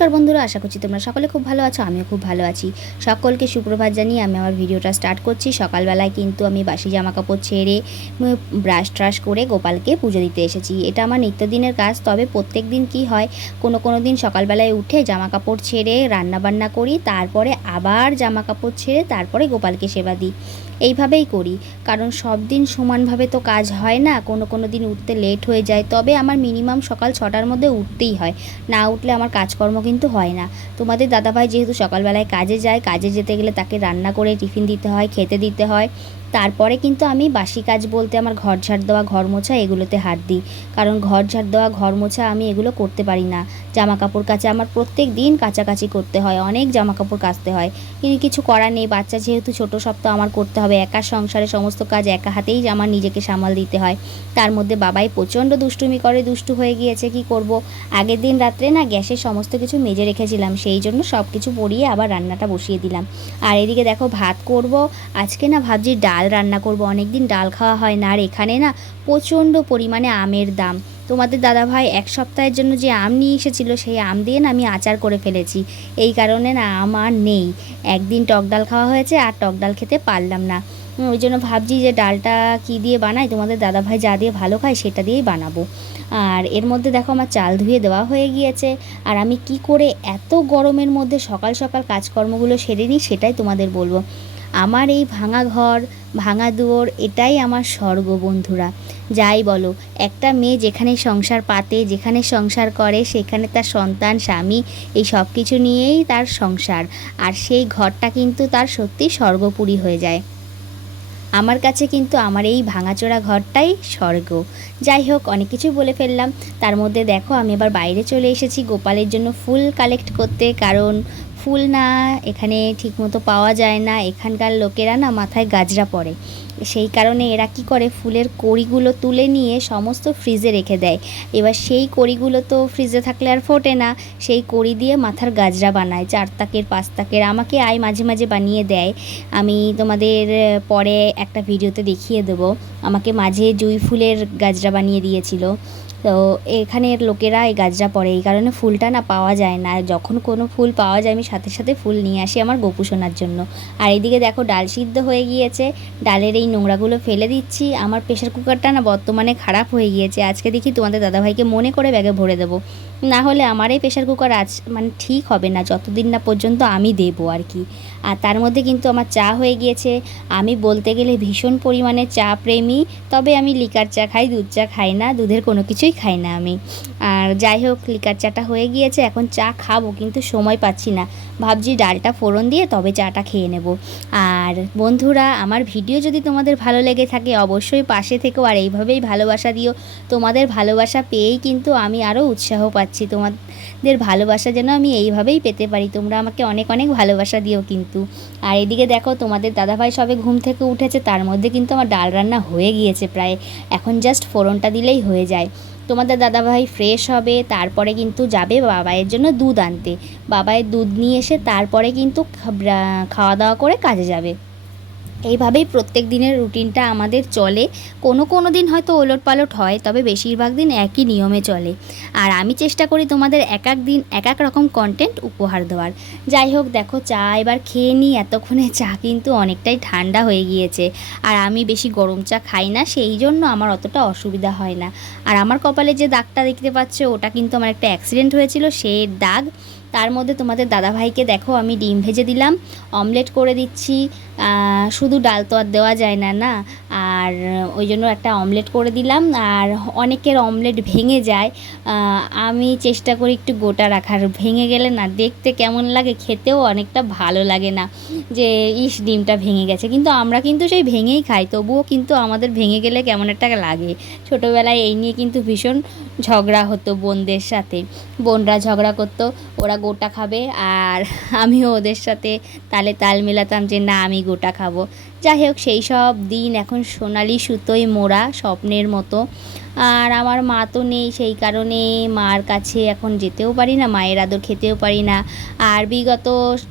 নমস্কার বন্ধুরা, আশা করছি তোমরা সকলে খুব ভালো আছো, আমিও খুব ভালো আছি। সকলকে সুপ্রভাত জানিয়ে আমি আমার ভিডিওটা স্টার্ট করছি। সকালবেলায় কিন্তু আমি বাসি জামা কাপড় ছেড়ে ব্রাশ ট্রাশ করে গোপালকে পুজো দিতে এসেছি। এটা আমার নিত্যদিনের কাজ, তবে প্রত্যেক দিন কী হয়, কোনো কোনো দিন সকালবেলায় উঠে জামা কাপড় ছেড়ে রান্না বান্না করি, তারপরে আবার জামা কাপড় ছেড়ে তারপরে গোপালকে সেবা দিই। এইভাবেই করি। কারণ সব দিন সমানভাবে তো কাজ হয় না, কোনো কোনো দিন উঠতে লেট হয়ে যায়। তবে আমার মিনিমাম সকাল ছটার মধ্যে উঠতেই হয়। না উঠলে আমার কাজকর্ম কিন্তু হয় না। তোমাদের দাদাভাই যেহেতু সকালবেলায় কাজে যায়, কাজে যেতে গেলে তাকে রান্না করে টিফিন দিতে হয়, খেতে দিতে হয়। তারপরে কিন্তু আমি বাসি কাজ বলতে আমার ঘর ঝাড় দেওয়া, ঘর মোছা এগুলোতে হাত দিই। কারণ ঘর ঝাড় দেওয়া, ঘর মোছা আমি এগুলো করতে পারি না। জামা কাপড় কাচা আমার প্রত্যেক দিন কাচাকাচি করতে হয়, অনেক জামা কাপড় কাচতে হয়। কিন্তু কিছু করার নেই, বাচ্চা যেহেতু ছোট তো আমার করতে হবে। একা সংসারে সমস্ত কাজ একা হাতেই আমার নিজেকে সামাল দিতে হয়। তার মধ্যে বাবাই প্রচণ্ড দুষ্টুমি করে, দুষ্টু হয়ে গিয়েছে, কি করব? আগের দিন রাত্রে না গ্যাসের সমস্ত কিছু মেজে রেখেছিলাম, সেই জন্য সব কিছু পরিয়ে আবার রান্নাটা বসিয়ে দিলাম। আর এদিকে দেখো ভাত করব, আজকে না ভাবছি ডাল রান্না করব অনেক দিন ডাল খাওয়া হয় না, আর এখানে না প্রচণ্ড পরিমাণে আমের দাম। তোমাদের দাদাভাই এক সপ্তাহের জন্য যে আম নিয়ে এসেছিল, সেই আম দিয়ে না আমি আচার করে ফেলেছি। এই কারণে না আম আর নেই। একদিন টক ডাল খাওয়া হয়েছে আর টক ডাল খেতে পারলাম না। ওই জন্য ভাবছি যে ডালটা কি দিয়ে বানাই? তোমাদের দাদাভাই যা দিয়ে ভালো খায় সেটা দিয়েই বানাবো। আর এর মধ্যে দেখো আমার চাল ধুয়ে দেওয়া হয়ে গিয়েছে। আর আমি কি করে এত গরমের মধ্যে সকাল সকাল কাজকর্মগুলো সেরে নিই সেটাই তোমাদের বলব। আমার এই ভাঙা ঘর, ভাঙা দুয়ার, এটাই আমার স্বর্গ বন্ধুরা। যাই বলো, একটা মেয়ে যেখানে সংসার পাতে, যেখানে সংসার করে, সেখানে তার সন্তান, স্বামী, এই সব কিছু নিয়েই তার সংসার। আর সেই ঘরটা কিন্তু তার সত্যি স্বর্গপুরী হয়ে যায়। আমার কাছে কিন্তু আমার এই ভাঙাচোরা ঘরটাই স্বর্গ। যাই হোক, অনেক কিছু বলে ফেললাম। তার মধ্যে দেখো, আমি এবার বাইরে চলে এসেছি গোপালের জন্য ফুল কালেক্ট করতে। কারণ ফুল না, এখানে ঠিকমতো পাওয়া যায় না, এখানকার লোকেরা না মাথায় গাজরা পরে। সেই কারণে এরা কি করে, ফুলের কড়িগুলো তুলে নিয়ে সমস্ত ফ্রিজে রেখে দেয়। এবার সেই কড়িগুলো তো ফ্রিজে থাকলে আর ফোটে না, সেই কড়ি দিয়ে মাথার গাজরা বানায়। চার তাকের পাঁচ তাকের আমাকে আয় মাঝে মাঝে বানিয়ে দেয়। আমি তোমাদের পরে একটা ভিডিওতে দেখিয়ে দেবো। আমাকে মাঝে জুঁই ফুলের গাজরা বানিয়ে দিয়েছিল। তো এখানের লোকেরা এই গাজরা পরে, এই কারণে ফুলটা না পাওয়া যায় না। যখন কোনো ফুল পাওয়া যায়, আমি সাথে সাথে ফুল নিয়ে আসি আমার গোপু সোনার জন্য। আর এদিকে দেখো ডাল সিদ্ধ হয়ে গিয়েছে। ডালের এই নোংরাগুলো ফেলে দিচ্ছি। আমার প্রেশার কুকারটা না বর্তমানে খারাপ হয়ে গিয়েছে। আজকে দেখি তোমাদের দাদাভাইকে মনে করে ব্যাগে ভরে দেবো। না হলে আমার এই প্রেশার কুকার আজ মানে ঠিক হবে না, যতদিন না পর্যন্ত আমি দেবো আর কি। আর তার মধ্যে কিন্তু আমার চা হয়ে গিয়েছে। আমি বলতে গেলে ভীষণ পরিমাণে চা প্রেমী, তবে আমি লিকার চা খাই, দুধ চা খাই না, দুধের কোনো কিছুই খাই না আমি। আর যাই হোক লিকার চাটা হয়ে গিয়েছে, এখন চা খাব কিন্তু সময় পাচ্ছি না। ভাবছি ডালটা ফোড়ন দিয়ে তবে চাটা খেয়ে নেব। আর বন্ধুরা, আমার ভিডিও যদি তোমাদের ভালো লেগে থাকে, অবশ্যই পাশে থেকেও আর এইভাবেই ভালোবাসা দিও। তোমাদের ভালোবাসা পেয়েই কিন্তু আমি আরও উৎসাহ পাচ্ছি। তোমাদের ভালোবাসা যেন আমি এইভাবেই পেতে পারি। তোমরা আমাকে অনেক অনেক ভালোবাসা দিও কিন্তু। আর এদিকে দেখো, তোমাদের দাদাভাই সবে ঘুম থেকে উঠেছে, তার মধ্যে কিন্তু আমার ডাল রান্না হয়ে গিয়েছে প্রায়। এখন জাস্ট ফোড়নটা দিলেই হয়ে যায়। তোমাদের দাদাভাই ফ্রেশ হবে, তারপরে কিন্তু যাবে বাবাইয়ের জন্য দুধ আনতে। বাবাইয়ের দুধ নিয়ে এসে তারপরে কিন্তু খাওয়া দাওয়া করে কাজে যাবে। এইভাবেই প্রত্যেক দিনের রুটিনটা আমাদের চলে। কোনো কোনো দিন হয়তো ওলট পালট হয়, তবে বেশিরভাগ দিন একই নিয়মে চলে। আর আমি চেষ্টা করি তোমাদের এক এক দিন এক এক রকম কন্টেন্ট উপহার দেওয়ার। যাই হোক, দেখো চা এবার খেয়ে নিই, এতক্ষণে চা কিন্তু অনেকটাই ঠান্ডা হয়ে গিয়েছে। আর আমি বেশি গরম চা খাই না, সেই জন্য আমার অতটা অসুবিধা হয় না। আর আমার কপালে যে দাগটা দেখতে পাচ্ছ, ওটা কিন্তু আমার একটা অ্যাক্সিডেন্ট হয়েছিল, সে দাগ। তার মধ্যে তোমাদের দাদাভাইকে দেখো, আমি ডিম ভেজে দিলাম, অমলেট করে দিচ্ছি শুধু ডাল তো আর দেওয়া যায় না না? আর ওই জন্য একটা অমলেট করে দিলাম। আর অনেকের অমলেট ভেঙে যায়। আমি চেষ্টা করি একটু গোটা রাখার। ভেঙে গেলে না, দেখতে কেমন লাগে, খেতেও অনেকটা ভালো লাগে না যে, ইস, ডিমটা ভেঙে গেছে। কিন্তু আমরা কিন্তু সেই ভেঙেই খাই, তবুও কিন্তু আমাদের ভেঙে গেলে কেমন একটা লাগে। ছোটোবেলায় এই নিয়ে কিন্তু ভীষণ ঝগড়া হতো বোনদের সাথে। বোনরা ঝগড়া করতো, ওরা গোটা খাবে। আর আমিও ওদের সাথে তালে তাল মেলাতাম যে, না, আমি গোটা খাব। যাই হোক, সেই সব দিন এখন সোনালি সুতোয় মোড়া স্বপ্নের মতো। আর আমার মা তো নেই, সেই কারণে মার কাছে এখন যেতেও পারি না, মায়ের আদর খেতেও পারি না। আর বিগত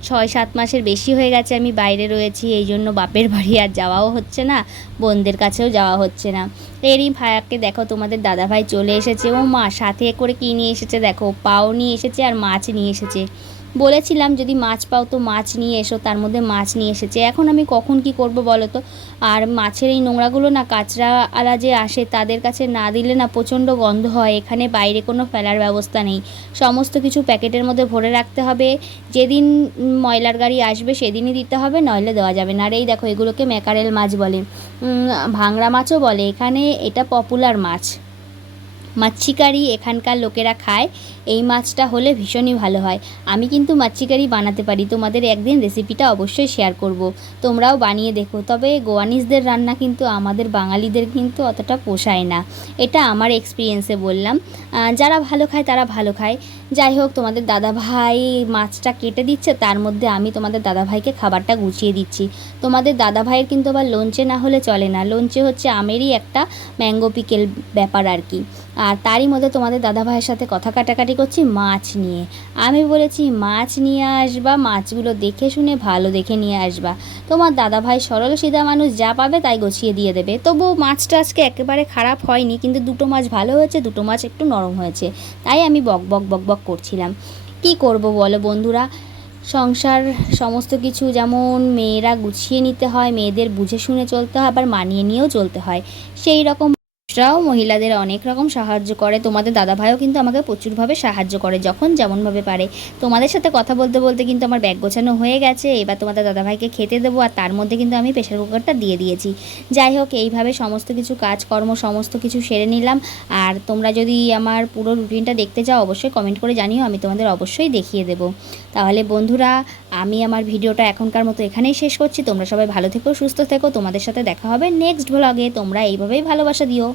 ছয় সাত মাসের বেশি হয়ে গেছে আমি বাইরে রয়েছি, এই জন্য বাপের বাড়ি আর যাওয়াও হচ্ছে না, বোনদের কাছেও যাওয়া হচ্ছে না। এরই ভাইয়াকে দেখো তোমাদের দাদাভাই চলে এসেছে। ও মা, সাথে করে কী নিয়ে এসেছে দেখো? পাও নিয়ে এসেছে আর মাছ নিয়ে এসেছে। বলেছিলাম যদি মাছ পাও তো মাছ নিয়ে এসো, তার মধ্যে মাছ নিয়ে এসেছে। এখন আমি কখন কি করব বলো তো? আর মাছের এই নোংরাগুলো না কাঁচরা আলা যে আসে, তাদের কাছে না দিলে না প্রচণ্ড গন্ধ হয়। এখানে বাইরে কোনো ফেলার ব্যবস্থা নেই। সমস্ত কিছু প্যাকেটের মধ্যে ভরে রাখতে হবে। যেদিন ময়লার গাড়ি আসবে, সেদিনই দিতে হবে, নইলে দেওয়া যাবে না। আর এই দেখো, এগুলোকে ম্যাকারেল মাছ বলে। ভাংড়া মাছও বলে। এখানে এটা পপুলার মাছ। মাচ্ছিকারি এখানকার লোকেরা খায়, এই মাছটা হলে ভীষণই ভালো হয়। আমি কিন্তু মাচ্ছিকারি বানাতে পারি, তোমাদের একদিন রেসিপিটা অবশ্যই শেয়ার করব। তোমরাও বানিয়ে দেখো, তবে গোয়ানিজদের রান্না কিন্তু আমাদের বাঙালিদের কিন্তু অতটা পোষায় না। এটা আমার এক্সপিরিয়েন্সে বললাম। যারা ভালো খায় তারা ভালো খায়। যাই হোক, তোমাদের দাদা ভাই মাছটা কেটে দিচ্ছে, তার মধ্যে আমি তোমাদের দাদা ভাইকে খাবারটা গুছিয়ে দিচ্ছি। তোমাদের দাদা ভাইয়ের কিন্তু আবার লঞ্চে না হলে চলে না। লঞ্চে হচ্ছে আমেরই একটা ম্যাঙ্গো পিকেল ব্যাপার আর কি। আর তারই মধ্যে তোমাদের দাদা ভাইয়ের সাথে কথা কাটাকাটি করছি মাছ নিয়ে। আমি বলেছি, মাছ নিয়ে আসবা, মাছগুলো দেখে শুনে ভালো দেখে নিয়ে আসবা। তোমার দাদা ভাই সরল সিধা মানুষ, যা পাবে তাই গুছিয়ে দিয়ে দেবে। তবু মাছটা আজকে একেবারে খারাপ হয়নি, কিন্তু দুটো মাছ ভালো হয়েছে, দুটো মাছ একটু নরম হয়েছে। তাই আমি বক বক বক বক করছিলাম। কি করব বলো বন্ধুরা? সংসার সমস্ত কিছু যেমন মেয়েরা গুছিয়ে নিতে হয়, মেয়েদের বুঝে শুনে চলতে হয়, আবার মানিয়ে নিয়েও চলতে হয়। সেই রকম পুরুষরাও মহিলাদের অনেক রকম সাহায্য করে। তোমাদের দাদাভাইও কিন্তু আমাকে প্রচুরভাবে সাহায্য করে, যখন যেমনভাবে পারে। তোমাদের সাথে কথা বলতে বলতে কিন্তু আমার ব্যাগ গোছানো হয়ে গেছে। এবার তোমাদের দাদাভাইকে খেতে দেবো আর তার মধ্যে কিন্তু আমি প্রেশার কুকারটা দিয়ে দিয়েছি। যাই হোক, এইভাবে সমস্ত কিছু কাজকর্ম, সমস্ত কিছু সেরে নিলাম। আর তোমরা যদি আমার পুরো রুটিনটা দেখতে চাও, অবশ্যই কমেন্ট করে জানিও, আমি তোমাদের অবশ্যই দেখিয়ে দেবো। তাহলে বন্ধুরা, আমি আমার ভিডিওটা এখনকার মতো এখানেই শেষ করছি। তোমরা সবাই ভালো থেকো, সুস্থ থেকো। তোমাদের সাথে দেখা হবে নেক্সট ব্লগে তোমরা এইভাবেই ভালোবাসা দিও।